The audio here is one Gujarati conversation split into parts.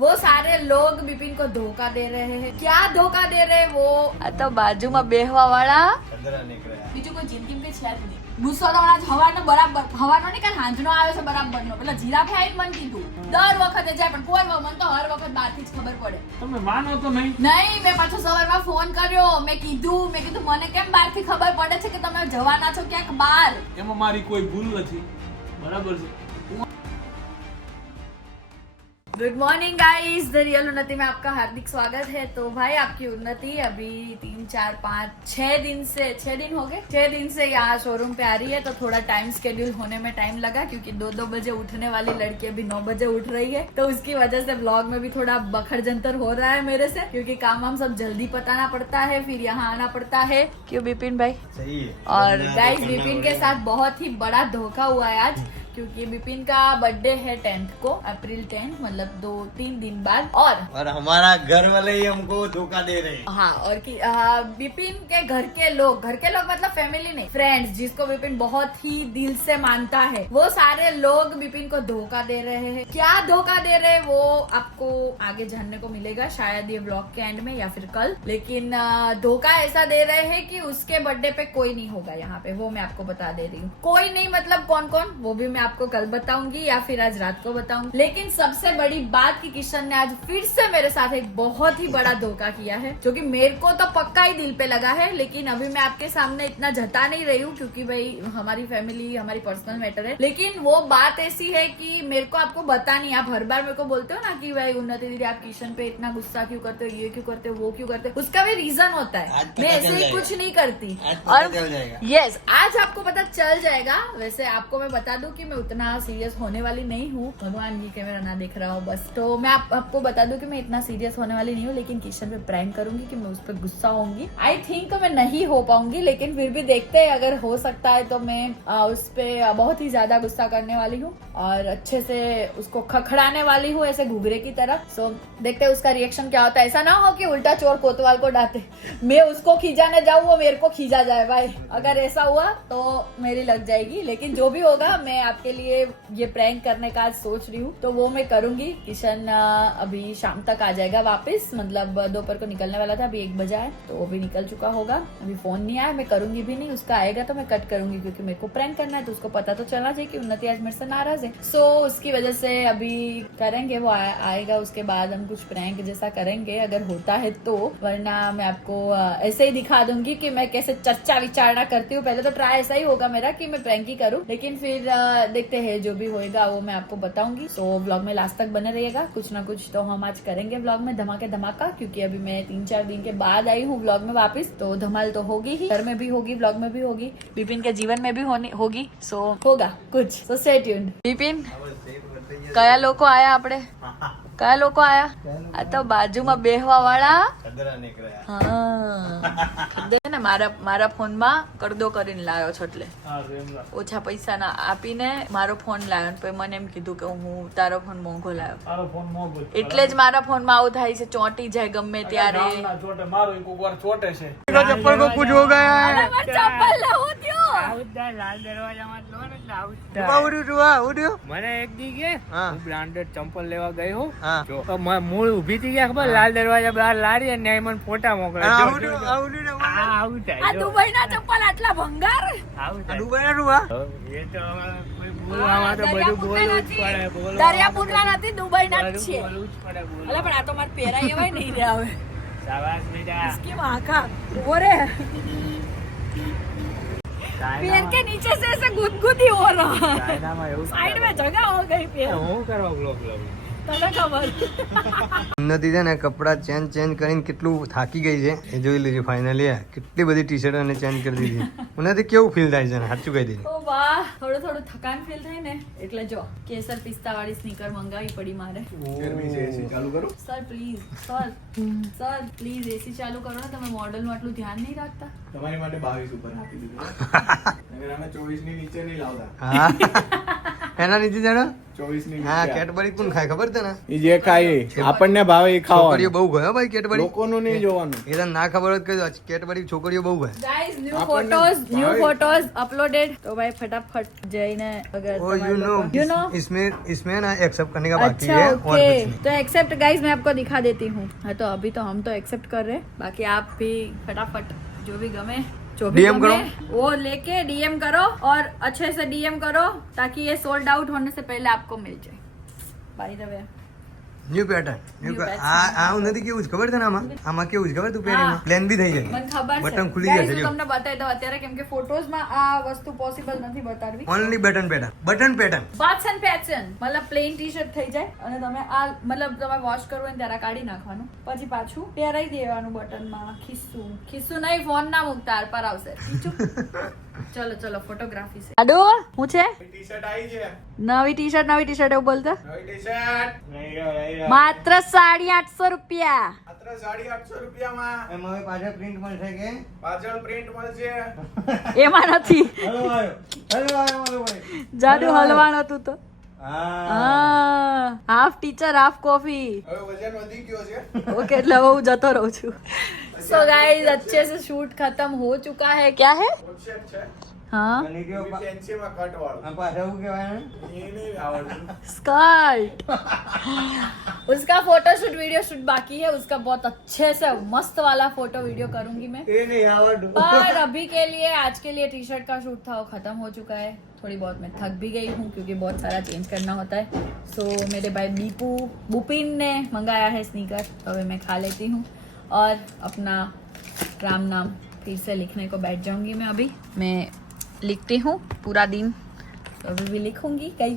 वो सारे लोग बिपिन को धोखा दे रहे हैं। क्या धोखा दे रहे हैं वो આ તો બાજુમાં બેહવા વાળા બીજું કોઈ જિંદગી કે છે જ નહીં। ગુસ્સો તો આજ હવાનો બરાબર હવાનો નહીં કાલ હાંજનો આવ્યો છે બરાબરનો। પેલા જીરાફે આવીને મને કીધું દર વખતે જાય પણ કોઈ મને તો હર વખત બહારથી જ ખબર પડે। તમે માનો તો નહીં? નહીં, મેં પાછો સવારમાં ફોન કર્યો, મેં કીધું મને કેમ બહારથી ખબર પડે છે કે તમે જવાના છો ક્યાંક બહાર? એમાં મારી કોઈ ભૂલ નથી, બરાબર છે। Good morning guys, the real उन्नति में आपका हार्दिक स्वागत है। तो भाई आपकी उन्नति अभी 3, 4, 5, 6 दिन से 6 दिन हो गए 6 दिन से यहाँ शोरूम पे आ रही है। तो थोड़ा टाइम स्केड्यूल होने में टाइम लगा क्योंकि 2-2 बजे उठने वाली लड़की अभी 9 बजे उठ रही है। तो उसकी वजह से ब्लॉग में भी थोड़ा बखड़ जंतर हो रहा है मेरे से क्योंकि काम वाम सब जल्दी बताना पड़ता है, फिर यहाँ आना पड़ता है। क्यों बिपिन भाई? सही है। और गाइस बिपिन के साथ बहुत ही बड़ा धोखा हुआ है आज क्योंकि बिपिन का बर्थडे है 10th को, अप्रैल 10 मतलब 2-3 दिन बाद। और हमारा घर वाले ही हमको धोखा दे रहे हैं। हाँ, और कि बिपिन के घर के लोग मतलब फैमिली नहीं, फ्रेंड्स जिसको बिपिन बहुत ही दिल से मानता है, वो सारे लोग बिपिन को धोखा दे रहे हैं। क्या धोखा दे रहे हैं वो आपको आगे जानने को मिलेगा, शायद ये ब्लॉग के एंड में या फिर कल। लेकिन धोखा ऐसा दे रहे हैं कि उसके बर्थडे पे कोई नहीं होगा यहाँ पे, वो मैं आपको बता दे रही हूँ। कोई नहीं मतलब कौन कौन, वो भी मैं आपको कल बताऊंगी या फिर आज रात को बताऊंगी। लेकिन सबसे बड़ी बात कि किशन ने आज फिर से मेरे साथ एक बहुत ही बड़ा धोखा किया है जो कि मेरे को तो पक्का ही दिल पे लगा है। लेकिन अभी मैं आपके सामने इतना जता नहीं रही हूँ क्योंकि भाई हमारी फैमिली हमारी पर्सनल मैटर है। लेकिन वो बात ऐसी है कि मेरे को आपको बतानी, आप हर बार मेरे को बोलते हो ना कि भाई उन्नति दीदी आप किशन पे इतना गुस्सा क्यों करते हो, ये क्यों करते हो, वो क्यों करते हो, उसका भी रीजन होता है। मैं ऐसे ही कुछ नहीं करती। और यस, आज आपको पता चल जाएगा। वैसे आपको मैं बता दूं कि मैं उतना सीरियस होने वाली नहीं हूँ, भगवान जी कैमरा ना देख रहा हो बस। तो मैं आपको बता दूं कि मैं इतना सीरियस होने वाली नहीं हूँ, लेकिन किशन पे प्रैंक करूंगी कि मैं उस पर गुस्सा होंगी। आई थिंक मैं नहीं हो पाऊंगी, लेकिन फिर भी देखते हैं, अगर हो सकता है तो मैं उस पे बहुत ही ज्यादा गुस्सा करने वाली हूँ और अच्छे से उसको खखड़ाने वाली हूँ ऐसे घुघरे की तरह। सो देखते हैं उसका रिएक्शन क्या होता है। ऐसा ना हो कि उल्टा चोर कोतवाल को डांटे, मैं उसको खींचाने जाऊँ वो मेरे को खींचा जाए भाई। अगर ऐसा हुआ तो मेरी लग जाएगी। लेकिन जो भी होगा मैं आपके लिए ये प्रैंक करने का आज सोच रही हूँ, तो वो मैं करूंगी। किशन अभी शाम तक आ जाएगा वापस, मतलब दोपहर को निकलने वाला था, अभी 1 बजा है तो वो भी निकल चुका होगा। अभी फोन नहीं आया, मैं करूंगी भी नहीं। उसका आएगा तो मैं कट करूंगी क्योंकि मेरे को प्रैंक करना है, तो उसको पता तो चलना चाहिए कि उन्नति आज मेरे से नाराज है। सो उसकी वजह से अभी करेंगे, वो आएगा उसके बाद हम कुछ प्रैंक जैसा करेंगे अगर होता है तो। वरना मैं आपको ऐसे ही दिखा दूंगी कि मैं कैसे चर्चा विचारणा करती हूँ। पहले तो ट्राई ऐसा ही होगा मेरा कि मैं प्रैंक ही करूँ, लेकिन फिर देखते हैं जो भी होएगा वो मैं आपको बताऊंगी। सो व्लॉग में लास्ट तक बने रहिएगा, कुछ ना कुछ तो हम आज करेंगे व्लॉग में धमाका, क्योंकि अभी मैं 3-4 दिन के बाद आई हूँ व्लॉग में वापस, तो धमाल तो होगी ही, घर में भी होगी, व्लॉग में भी होगी, बिपिन के जीवन में भी होगी। सो होगा कुछ, सो स्टे ट्यून्ड। बिपिन કયા લોકો આયા આપણે? કયા લોકો આયા? આ તો બાજુમાં બેહવા વાળા હા ને મારા ફોનમાં કરદો કરીને લાવ્યો છો, એટલે ઓછા પૈસા ના આપીને મારો ફોન લાવ્યો, પછી મને એમ કીધું કે હું તારો ફોન મોંઘો લાવ્યો, એટલે જ મારા ફોનમાં આવું થાય છે, ચોંટી જાય ગમે ત્યારે। મારો એક વાર ચોટે છે। चप्पल को कुछ हो गया है। ચપ્પલ લાવો ત્યો લાલ દરવાજામાં લો ને એટલે આવું મને એક દી કે હું બ્રાન્ડેડ ચંપલ લેવા ગઈ હું જો તો મૂળ ઊભી થઈ ગયા ખબર લાલ દરવાજા બહાર લારી અને મને ફોટા મોકલે આવું થાય આ દુબઈના ચપ્પલ આટલા ભંગાર આવું થાય દુબઈના રૂવા એ તો કોઈ બોલવામાં તો બધું બોલવું જ પડે બોલવું દરિયાપુરના નથી, દુબઈના જ છે। બોલવું જ પડે બોલવું અલા પણ આ તો મારે પહેરાય એવાય નહીં રે હવે। શાબાશ બેટા इसकी माँ का वो रे पैर के नीचे से ऐसे गुदगुदी हो रहा है, ચાઇનામાં એવું साइड में जगह हो गई पैर, હું કરવા બ્લોગ तने खबर। ઉન્નતિ છે ને કપડા ચેન્જ કરીને કેટલું થાકી ગઈ છે એ જોઈ લેજો ફાઇનલી। કેટલી બધી ટી શર્ટ અને ચેન્જ કરી દીધી। ઉન્નતિ કેવું ફીલ થાય છે ને સાચું કહી દીધી? ઓ વાહ, થોડું થકાન ફીલ થાય ને એટલે જો કેસર પિસ્તા વાળી સ્નીકર મંગાવી પડી મારે। ચાલુ કરું સર પ્લીઝ, સર પ્લીઝ એસી ચાલુ કરો ને, તમે મોડલનું આટલું ધ્યાન નહીં રાખતા? તમારી માટે 22 ઉપર આપી દીધું. અગર અમે 24 ની નીચે નહીં લાવતા। હા એના નીચે જાણો 24 ની હા કેટબરી કોણ ખાય ખબર છે ને ઈ જે ખાય આપણને ભાવે એ છોકરીઓ ખાવાનું બહુ ગયો ભાઈ કેટબરી લોકોનું નહીં જોવાનું એ તો ના ખબર હોત કે કેટબરી છોકરીઓ બહુ ગયો गाइस न्यू આપણને फोटोज ભાવે. अपलोडेड तो भाई फटाफट जैने अगर ओ यू नो इसमें ना एक्सेप्ट करने का बाकी अच्छा है और ओके कुछ नहीं तो एक्सेप्ट गाइस मैं आपको दिखा देती हूँ हाँ तो अभी तो हम तो एक्सेप्ट कर रहे हैं बाकी आप भी फटाफट जो भी गमे जो भी DM गमे वो लेके डीएम करो और अच्छे से डीएम करो ताकि ये सोल्ड आउट होने से पहले आपको मिल जाए by the way new pattern New pattern. આ નથી કેવું છે ખબર છે ને આમાં કેવું છે ખબર તું પહેરીમાં હા. પ્લેન બી થઈ જાય મને ખબર છે બટન ખુલી Guys, જશે હું જો તમને બતાવી દઉં અત્યારે કેમ કે ફોટોઝમાં આ વસ્તુ પોસિબલ નથી બતાડવી ઓનલી બટન પેટર્ન પાછન પેચન મતલબ પ્લેન ટી શર્ટ થઈ જાય અને તમે આ મતલબ તમે વોશ કરવું હોય ને ત્યારે કાઢી નાખવાનું પછી પાછું પહેરાઈ દેવાનું બટનમાં ખિસ્સું નહીં ફોન ના મૂકતા આર પર આવશે ચલો ચલો ફોટોગ્રાફી છે આડો હું છે ટી-શર્ટ આવી છે નવી ટી શર્ટ એવું બોલતા નવી ટી-શર્ટ માત્ર 850 રૂપિયા માત્ર 850 રૂપિયામાં એમાં હવે પાછળ પ્રિન્ટ મળશે કે પાછળ પ્રિન્ટ મળશે એમાં નથી હેલો આવ્યો ભાઈ જાડુ હલવાનું હતું તો હા હાફ ટીચર હાફ કોફી હવે વજન વધી ગયો છે ओके એટલે હવે હું જતો રહું છું सो गाइस अच्छे से शूट खत्म हो चुका है क्या है કોન્સેપ્ટ છે हाँ અને કયો ફેન્સીમાં કટ વાળું આ પાછળ શું કહેવાય ને એ નહીં આવડતું स्कर्ट उसका फोटो शूट वीडियो शूट बाकी है उसका बहुत अच्छे से मस्त वाला फोटो वीडियो करूंगी मैं એ નહીં આવડતું पर अभी के लिए आज के लिए टी शर्ट का शूट था वो खत्म हो चुका है थोड़ी बहुत मैं थक भी गई हूँ क्योंकि बहुत सारा चेंज करना होता है सो मेरे भाई बुपिन ने मंगाया है स्नीकर तो अभी मैं खा लेती हूँ और अपना राम नाम फिर से लिखने को बैठ जाऊंगी मैं अभी मैं लिखती हूँ पूरा दिन तो अभी भी लिखूंगी कई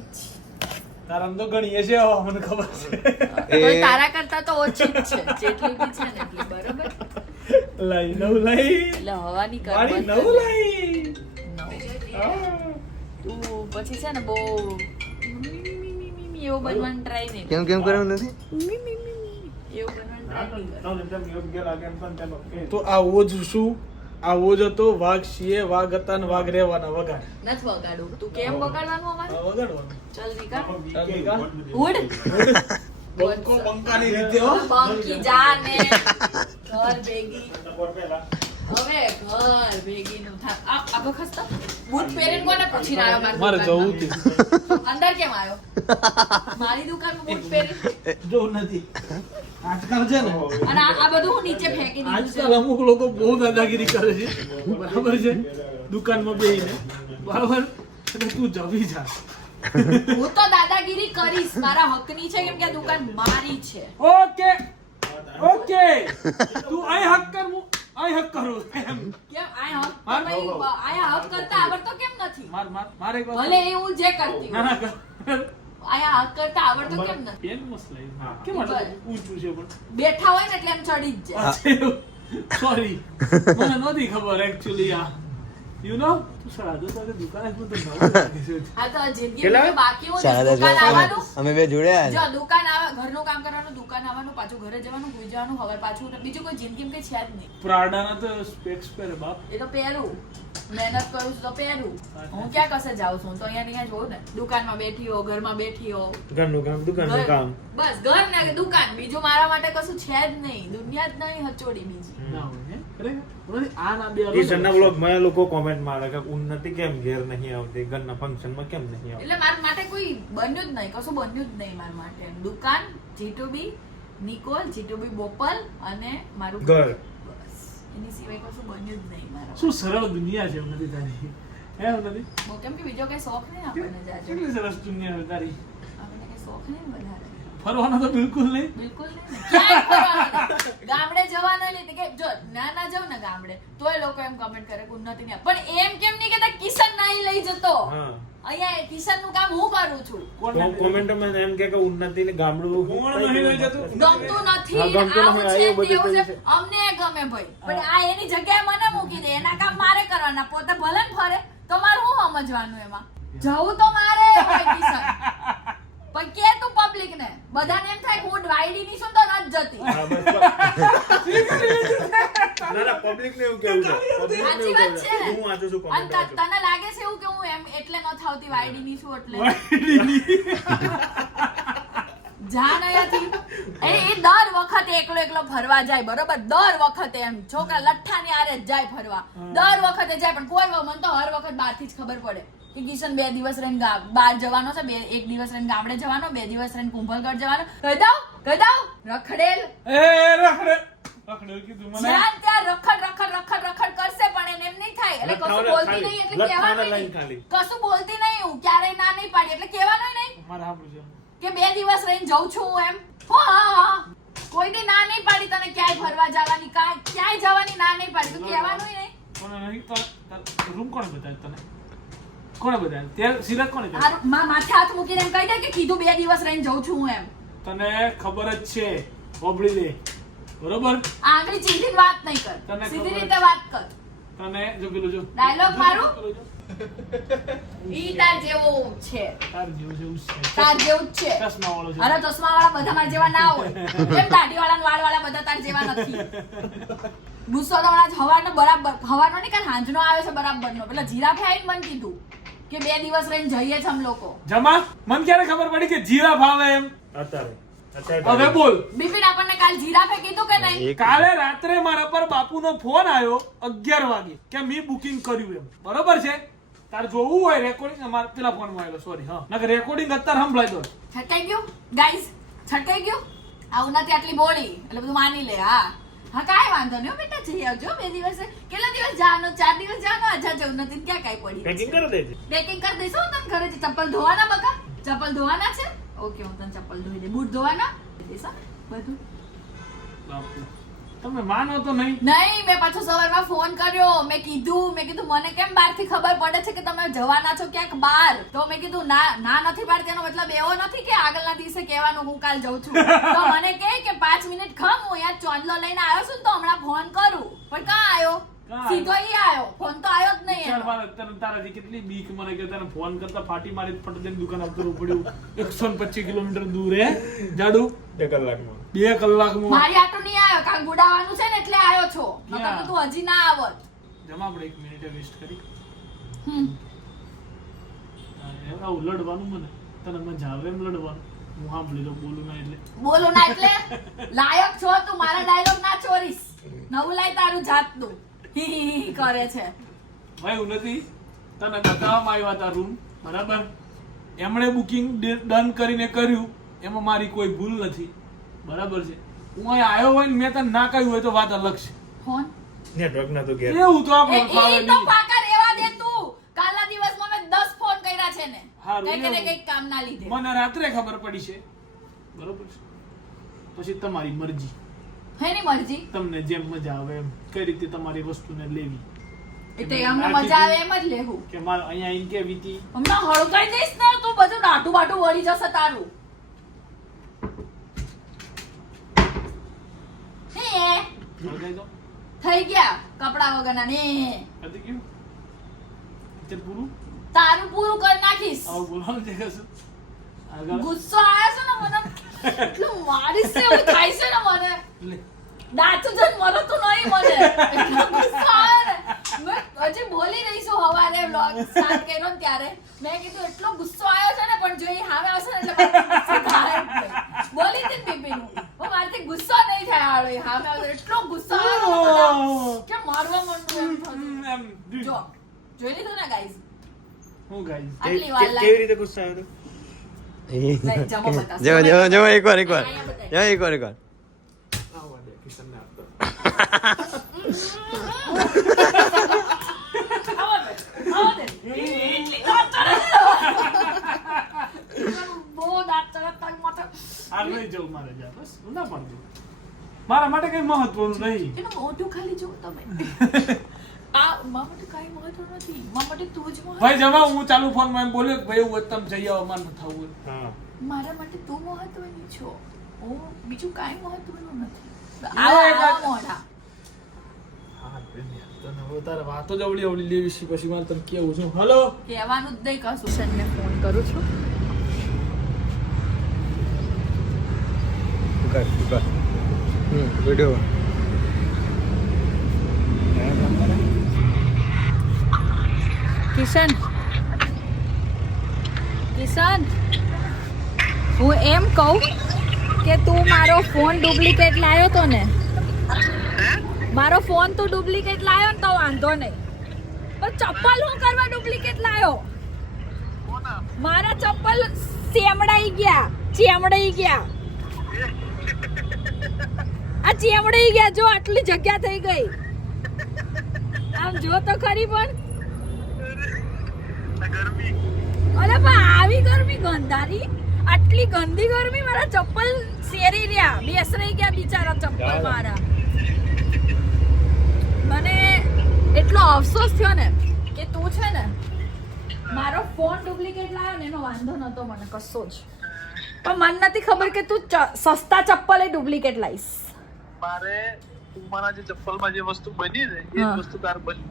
તારામ તો ઘણી છે આવા મને ખબર છે કોઈ તારા કરતા તો ઓછી જ છે જેટલી બી છે ને એટલી બરોબર લઈ નવ લઈ એટલે હવાની મારી કર નવ લઈ તું પછી છે ને બહુ એવું બનવાનું ટ્રાય નહીં કેમ કેમ કરવું નથી એવું બનવાનું ટ્રાય નહીં કર. તો આવો જ શું આવો જ હતો વાઘ છીએ વાઘ હતા ને વાઘ રહેવાના વગાડ નથી વગાડવું તું કેમ વગાડવાનું અમારે વગાડવાનું ચલ નીકળ ચાલ ઉડ બંકો બંકાની રીતે હો બંકી જા ને ઘર ભેગી હવે ઘર ભેગી નું થા આગો ખસતા બૂટ પહેરીને કોને પૂછીને આવ્યો મારે જવું હતું અંદર કેમ આવ્યો મારી દુકાનમાં બૂટ પહેરી જોવું નથી આજકાલ છે ને અને આ બધું હું નીચે ફેંકી દીધું આજકાલ અમુક લોકો બહુ દાદાગીરી કરે છે બરાબર છે દુકાનમાં બેહીને બરાબર એટલે તું જવી જા છે હું તો દાદાગીરી કરીશ મારા હકની છે કેમ કે આ દુકાન મારી છે ઓકે ઓકે તું આય હક કર હું આય હક કરું એમ કેમ આયા હક કરતા આવડતો કેમ નથી માર માર મારે એક ભલે એ હું જે કરતી ના હોઉં. ના કર આયા હક કરતા આવડતો કેમ નથી પેન મસ્ત લાગ્યું કેમ આટલું ઊંચું છે પણ બેઠા હોય ને એટલે એમ ચડી જ જાય સોરી મને નહોતી ખબર એકચ્યુઅલી આ યુ નો તું સાડા સાથે દુકાને પણ તો નવું લાગે છે આ તો જિંદગી કેટલા? બાકી હોય ને, સાડા દુકાન આવવાનું અમે બે જોડ્યા જો દુકાન આવે ઘરનું કામ કરવાનું દુકાન આવવાનું પાછું ઘરે જવાનું ભૂઈ જવાનું હવે પાછું બીજું કોઈ જિંદગીમાં કઈ છે જ નહીં પ્રાડાના તો સ્પેક્સ પહેરે બાપ એ તો પહેરું મહેનત કરું છું તો પહેરું હું ક્યાં કશે જાઉં છું હું તો અહીંયા ને અહીંયા જોઉં ને દુકાનમાં બેઠી હો ઘરમાં બેઠી હો ઘરનું કામ દુકાનનું ઘર- કામ બસ ઘર ને દુકાન બીજું મારા માટે કશું છે જ નહીં દુનિયા જ નહીં હચોડી બીજી ના હોય હે ખરેખર મને આ ના બે અલગ ટી-શર્ટના અલગ છે. બ્લોગમાં લોકો કોમેન્ટ મારે કે ઉન્નતિ કેમ ઘેર નહીં આવતી ઘરના ફંક્શનમાં કેમ નહીં આવતી એટલે મારા માટે કોઈ બન્યું જ નહીં કશું બન્યું જ નહીં મારા માટે દુકાન G2B નિકોલ G2B બોપલ અને મારું ઘર. બસ એની સિવાય કશું બન્યું જ નહીં મારા શું સરળ દુનિયા છે નથી તારી હે નથી બહુ કેમ કે બીજો કઈ શોખ નહીં આપણને જાજો કેટલી સરસ દુનિયા છે તારી આપણને કઈ શોખ નહીં વધારે ફરવાનો તો બિલકુલ નહીં બિલકુલ નહીં ને. ક્યાંય ફરવાનું નહીં. ગામડે જવાના નહીં તો કે જો નાના જાવ ને ગામડે તોય લોકો એમ કમેન્ટ કરે કે ઉન્નતિ નહીં પણ એમ કેમ નહીં કેતા કિશન નહીં લઈ જતો હા અહીંયા કિશન નું કામ હું કરું છું કોણ કોમેન્ટમાં એમ કે ઉન્નતિ ને ગામડું કોણ નહીં લઈ જતું? ગમતું નથી હા, ગમતું આવું નથી. છે, એવું બધું તેવું છે. છે. અમને ગમે ભાઈ પણ આ એની જગ્યાએ મને મૂકી દે એના કામ મારે કરવાના પોતે ભલે ને ફરે તો મારે શું સમજવાનું એમાં જવું તો મારે હોય કિશન પણ કે તું પબ્લિક ને બધાને એમ થાય કે હું વાયડી ની છું તો નથી જતી ના ના પબ્લિક પબ્લિક ને એવું કેવું છે પબ્લિક ને સાચી એવું વાત કેવું છે. છે હું વાંચું છું અને કોમેન્ટ તને લાગે છે એવું કે હું એમ એટલે ન થાવતી વાયડી ની છું એટલે જાણ અહીંયાથી એ દર વખતે એકલો ફરવા જાય બરોબર દર વખતે એમ છોકરા લઠ્ઠાની આરે જ જાય ફરવા દર વખતે જાય પણ કોઈ મને તો હર વખત બહારથી જ ખબર પડે કે કિશન 2 દિવસ રહીને બહાર જવાનો છે 1 દિવસ રહીને ગામડે જવાનો 2 દિવસ રહીને કુંભલગઢ જવાનો કહી દઉં રખડેલ રખડેલ કીધું મને જ્યાં ત્યાં રખડ કરશે પણ એને એમ નહીં થાય એટલે કશું બોલતી નહીં એટલે કહેવાનું નહીં કશું બોલતી નહીં હું ક્યારેય ના નહીં પાડી એટલે કહેવાનું નહીં મારે સાંભળ્યું છે કે 2 દિવસ રહીને જઉં છું હું એમ હા કોઈ દી ના નહીં પાડી તને ક્યાંય ફરવા જવાની ક્યાંય જવાની ના નહીં પાડી તો કહેવાનું નહીં કોને નહીં તો રૂમ કોણે બતાવ્યો તને કોણે બતાવ્યો તે સિરત કોણે કહ્યું માથે હાથ મૂકીને એમ કહી દે કે કીધું 2 દિવસ રહીને જઉં છું હું એમ તને ખબર જ છે ઓબળી લે બરોબર આંગળી ચીંધીને વાત નહીં કર તને સીધી ખબર રીતે વાત કર તને જો પેલું જો ડાયલોગ મારું પેલું જો. ઈ તાર જેવું છે તાર જેવું છે એવું જ છે. તાર જેવું જ છે ચશ્મા વાળો છે અરે ચશ્મા વાળા બધા મારા જેવા ના હોય એમ દાઢી વાળા વાળ વાળા બધા તાર જેવા નથી ગુસ્સો તો હમણાં હવાનો બરાબર હવાનો નહીં કારણ હાંજનો આવે છે બરાબરનો પેલા જીરાફે આવીને મને કીધું કે 2 દિવસ રહીને જઈએ છે અમે લોકો જમા મને ક્યારે ખબર પડી કે જીરા ભાવે એમ અત્યારે હવે બોલ બિપિન આપણને કાલ જીરાફે કીધું કે નહીં કાલે રાત્રે મારા પર બાપુનો ફોન આવ્યો 11 વાગે કે મેં બુકિંગ કર્યું એમ બરોબર છે તાર જોવું હોય રેકોર્ડિંગ અમાર પેલા ફોનમાં આવેલો સોરી હા નકર રેકોર્ડિંગ અત્યારે સંભળાઈ દો છટકાઈ ગયું ગાઈઝ છટકાઈ ગયું આવું નથી આટલી બોલી એટલે બધું માની લે હા કાંઈ વાંધો નહીં હો બેટા જઈ આવજો 2 દિવસે કેટલા દિવસ જવાનું 4 દિવસ જવાનું અચ્છા જવું નથી ને ક્યાં કાંઈ પડી પેકિંગ કરી દેજે પેકિંગ કરી દઈશું હું તને ઘરે ચપ્પલ ધોવાના બકા ચપ્પલ ધોવાના છે ઓકે હું તને ચપ્પલ ધોઈ દે બૂટ ધોવાના દઈશ હા, બધું બાપુ તમે માનો તો નહીં નહીં મેં પાછો સવારમાં ફોન કર્યો મેં કીધું મને કેમ બહારથી ખબર પડે છે કે તમે જવાના છો ક્યાંક બહાર તો મેં કીધું ના નથી પાડતી એનો મતલબ એવો નથી કે આગળના દિવસે કહેવાનું હું કાલ જઉં છું તો મને કહે કે 5 મિનિટ ખમ હું અહીંયા ચોંદલો લઈને આવ્યો છું ને તો હમણાં ફોન કરું પણ કાં આવ્યો સીધો ઈ આવ્યો ફોન તો આવ્યો જ નહીં ચાલ એનો. મારે તને તારાથી કેટલી બીક મને કે તને ફોન કરતા ફાટી મારી ફટ દઈને દુકાન આવતું પડ્યું 125 કિલોમીટર દૂર હે જાડુ 2 કલાકમાં 2 કલાકમાં મારી આટો નહીં આવ્યો કારણ ગુડાવાનું છે ને એટલે આવ્યો છો નકર તો તું હજી ના આવત જમા આપણે 1 મિનિટ વેસ્ટ કરી હમ આવું લડવાનું મને તને મજા આવે એમ લડવાનું હું સાંભળી તો બોલું ના એટલે બોલો ના એટલે લાયક છો તું મારા ડાયલોગ ના ચોરીશ નવું લાય તારું જાતનું હી હી હી કરે છે ભાઈ હું નથી તને બતાવવામાં આવ્યા હતા રૂમ બરાબર એમણે બુકિંગ ડન કરીને કર્યું એમાં મારી કોઈ ભૂલ નથી બરાબર છે હું અહીં આવ્યો હોય ને મેં તને ના કહ્યું હોય તો વાત અલગ છે ફોન નેટવર્ક ના તો ઘેર એવું તો આપણે એ તો પાકા રેવા દે તું કાલના દિવસમાં મેં 10 ફોન કર્યા છે ને હારું, કઈક ને એવું. કઈક કામ ના લીધે મને રાત્રે ખબર પડી છે બરોબર છે પછી તમારી મરજી હેની મરજી તમને જેમ મજા આવે એમ કઈ રીતે તમારી વસ્તુને લેવી એટલે અમને મજા આવે એમ જ લેવું કે મારે અહીંયા આઈને કે વીતી હમણાં હળગાઈ દઈશ ને તું બધું નાટું બાટું વળી જશે તારું હે હળગાઈ દો થઈ ગયા કપડા વગરના ને હતી કેવું પિક્ચર પૂરું તારું પૂરું કરી નાખીશ આવું બોલવાનું છે કશું આગળ ગુસ્સો આવ્યો છે ને મને એટલું મારીશ એવું થાય છે ને મને લે દાચું જન મરતું નહીં મને એટલો ગુસ્સો આવે ને મેં હજી બોલી રહી છું હવારે વ્લોગ સ્ટાર્ટ કર્યો ને ત્યારે મેં કીધું એટલો ગુસ્સો આવ્યો છે ને પણ જો એ સામે આવશે ને એટલે મારાથી ગુસ્સો થાય જ નહીં. બોલી હતી ને બીબીનું પણ મારાથી ગુસ્સો નહીં થાય હાલો એ સામે આવશે એટલો ગુસ્સો આવે કે મારવા માંડું એમ થતું. એમ જો જોઈ લીધું ને ગાઈઝ હું ગાઈસ આટલી વાર કેવી લાગી રીતે ગુસ્સો આવ્યો નહીં, જમો બતાવશે. જો એકવાર અહીંયા બતાય. એકવાર આવવા દે કિશનને આપતો આવો દે, આવો દે. એટલી દાંત ચડે છે. બહુ દાંત ચડે તારી માથે. આ લઈ જાઉં મારે જા બસ હું ના પાડું મારા માટે કઈ મહત્વનું નહીં એનું મોઢું ખાલી જુઓ તમે આ મારા માટે કાંઈ મહત્વ નથી મારા માટે તું જ મહત્વ ભાઈ જમા હું ચાલુ ફોન માં એમ બોલ્યો કે ભાઈ એવું હોય તો તમે જઈ આવો મારે થવું હોય હા મારા માટે તું મહત્વની છો હું બીજું કાંઈ મહત્વનું નથી આવો એક આવા વાત. મોઢા હા તને હવે તારે વાતો જ અવળી અવળી લેવી છે પછી મારે તને કેવું છું હલો કહેવાનું જ નહીં કશું શનને ફોન કરું છું વિડીયો કિશન હું એમ કહું કે તું મારો ફોન ડુપ્લિકેટ લાવ્યો તો ને, મારો ફોન તો ડુપ્લિકેટ લાવ્યો ને તો વાંધો નહીં, પણ ચપ્પલ હું કરવા ડુપ્લિકેટ લાવ્યો? મારા ચપ્પલ ચેમડાઈ ગયા. આ ચેમડાઈ ગયા, જો આટલી જગ્યા થઈ ગઈ. આમ જો તો ખરી. પણ અરે પણ આવી ગરમી ગંધારી, આટલી ગંદી ગરમી, મારા ચપ્પલ શેરી રહ્યા, બેસરાઈ ગયા બિચારા ચપ્પલ મારા. મને એટલો અફસોસ થયો ને કે તું છે ને મારો ફોન ડુપ્લિકેટ લાવ્યો ને એનો વાંધો નતો મને કશો જ, પણ મને નથી ખબર કે તું સસ્તા ચપ્પલ એ ડુપ્લિકેટ લાવીશ. મારે પુમાના જે ચપ્પલમાં જે વસ્તુ બની ને એ વસ્તુ તાર બની.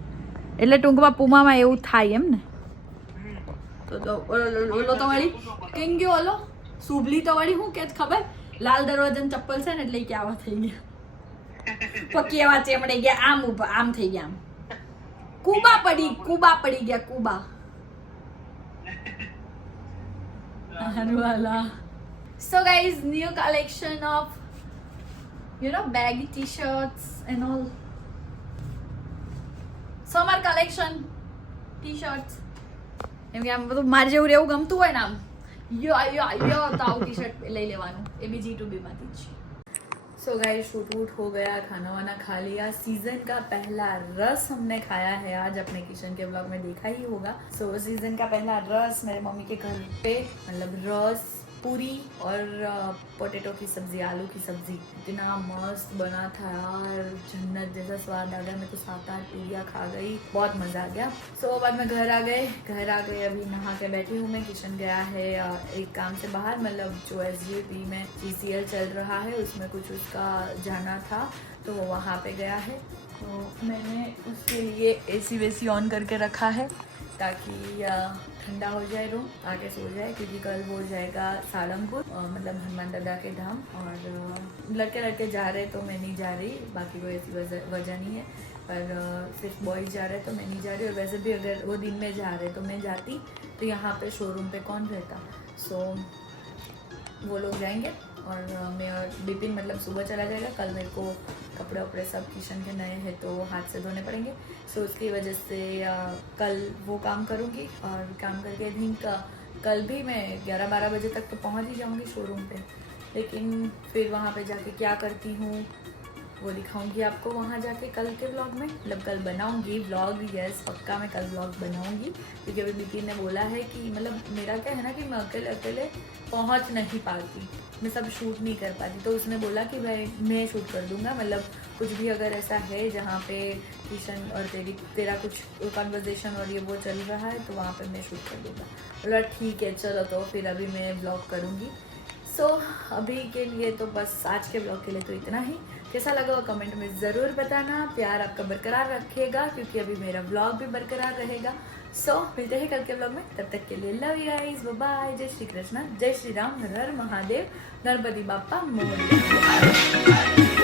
એટલે ટૂંકમાં પુમામાં એવું થાય એમ ને? તો ઓલો તો વળી કેમ ગયો, ઓલો સુભલી તો વળી હું કે ખબર, લાલ દરવાજાની ચપ્પલ છે ને એટલે કેવા થઈ ગયા, પણ કેવા ચેમડી ગયા, આમ ઉભા આમ થઈ ગયા, આમ કુબા પડી ગયા, Cuba. So guys, new collection of baggy t-shirts and all. Summer collection t-shirts. એમ કે આમ બધું મારે જેવું રહેવું ગમતું હોય ને, આમ યો તો આવું ટી-શર્ટ લઈ લેવાનું, એ બી G2B માંથી જ. सो गाइस शूट वूट हो गया, खाना वाना खा लिया, सीजन का पहला रस हमने खाया है आज, अपने किचन के ब्लॉग में देखा ही होगा. सो सीजन का पहला रस मेरे मम्मी के घर पे, मतलब रस पूरी और पोटैटो की सब्जी, आलू की सब्जी, इतना मस्त बना था यार, जन्नत जैसा स्वाद आ गया. मैं तो 7-8 पूरियाँ खा गई, बहुत मज़ा आ गया. सो बाद में घर आ गए, अभी नहा के बैठी हूँ मैं. किशन गया है एक काम से बाहर, मतलब जो SGP में GCL चल रहा है उसमें कुछ उसका जाना था, तो वो वहाँ पे गया है. तो मैंने उसके लिए AC वेसी ऑन करके रखा है ताकि ठंडा हो जाए रूम, आके सो जाए, क्योंकि कल वो जाएगा सालंगपुर, मतलब हनुमान दादा के धाम. और लड़के जा रहे तो मैं नहीं जा रही, बाकी कोई ऐसी वजह नहीं है, पर सिर्फ बॉयज़ जा रहे तो मैं नहीं जा रही. और वैसे भी अगर वो दिन में जा रहे तो मैं जाती, तो यहाँ पे शोरूम पे कौन रहता. सो वो लोग जाएंगे और मैं और बिपिन मतलब सुबह चला जाएगा. कल मेरे को कपड़े वपड़े सब किशन के नए हैं तो हाथ से धोने पड़ेंगे. सो उसकी वजह से कल वो काम करूँगी, और काम करके थिंक कल भी मैं 11-12 बजे तक तो पहुँच ही जाऊँगी शोरूम पे. लेकिन फिर वहाँ पे जाके क्या करती हूँ वो दिखाऊंगी आपको वहाँ जाके कल के व्लॉग में. मतलब कल बनाऊंगी व्लॉग, यस पक्का मैं कल व्लॉग बनाऊंगी, क्योंकि अभी बिपिन ने बोला है कि मतलब मेरा क्या है ना कि मैं अकेले पहुँच नहीं पाती, मैं सब शूट नहीं कर पाती. तो उसने बोला कि भाई मैं शूट कर दूंगा, मतलब कुछ भी अगर ऐसा है जहाँ पे किशन और तेरा कुछ कन्वर्सेशन और ये वो चल रहा है तो वहाँ पे मैं शूट कर दूंगा. बोला ठीक है चलो, तो फिर अभी मैं व्लॉग करूँगी. सो अभी के लिए तो बस आज के ब्लॉग के लिए तो इतना ही. कैसा लगा वो कमेंट में ज़रूर बताना, प्यार आपका बरकरार रखिएगा क्योंकि अभी मेरा ब्लॉग भी बरकरार रहेगा. सो मिलते हैं कल के ब्लॉग में, तब तक के लिए लव यू गाइस, बाय. जय श्री कृष्ण, जय श्री राम, हर हर महादेव, गणपति बाप्पा मोरया.